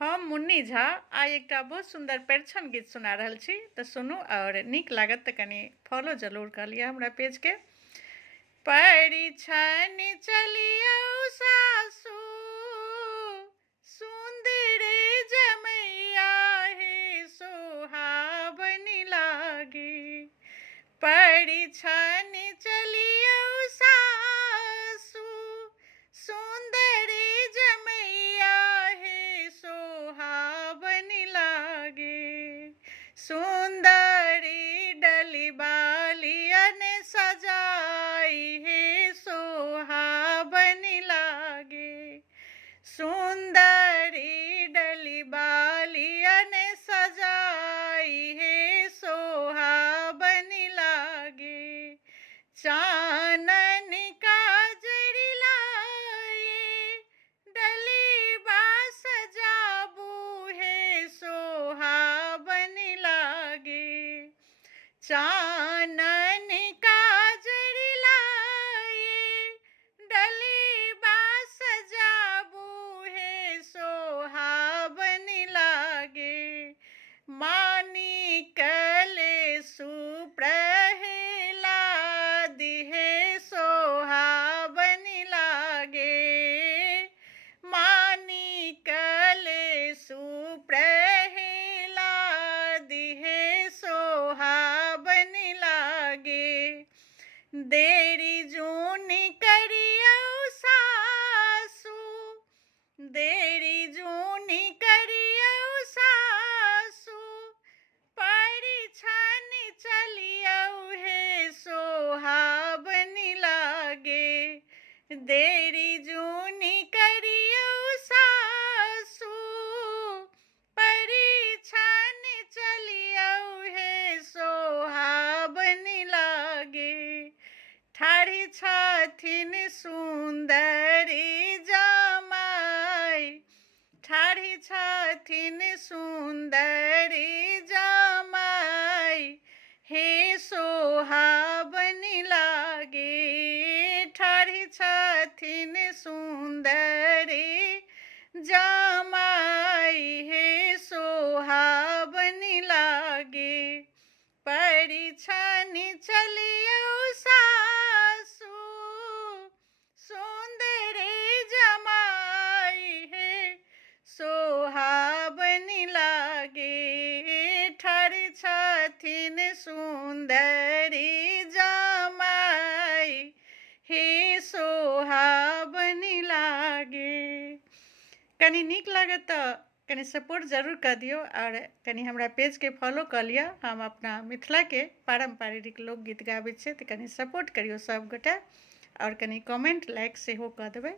हम मुन्नी झा आइ एकटा बहुत सुंदर परिछन गीत सुना रहल छी तऽ सुनू और नीक लागत तऽ कनी फॉलो जरूर कर लिअ हमरा पेज के। परिछन चलियौ सासु सुंदर जमैया हे सोहाबनी लागे। परिछन चलियौ सासु सुंदर जमैया हे सोहाबनी लागे। सुंदरी डली बालियन सजाई हे सोहाबनी लागे। सुंदरी डली बालियन सजाई हे सोहाबनी लागे। चानन काजरी लाए डली बा सजाबू हे सोहाबनी लागे। चानन काजरी लाए डली बा सजाबू हे सोहाबनी लागे। मानिकले सुप्रहलाद हे सोहाबनी लागे। मानिकले सुप्रहलाद हे सोहाबनी लागे। देरी जूनी करियौ सासु देरी जूनी करियौ सासु परिछन चलियौ हे सोहाबनी लागे। देरी जूनी करियौ सासु परिछन चलियौ हे सोहाबनी लागे। ठाढ़ी छथिन सुंदरी जमाई ठाढ़ी छथिन सुंदरी जमाई हे सोहाबनी लागे। ठाढ़ी छथिन सुंदरी जमाई हे सोहाबनी लागे। परिछन चलियौ सासु सुंदरी जमाई हे सोहाबनी लागे। ठाढ़ी छथिन सुंदरी जमाई हे सोहाबनी लागे। कनी नीक लागत तऽ कनी सपोर्ट जरूर कर दियो और कनी हमरा पेज के फॉलो कर लिया। हम अपना मिथिला के पारंपरिक लोकगीत गाबै छियै तऽ कनी सपोर्ट करियो सब गोटा और कनी कमेंट लाइक सेहो कऽ देबै।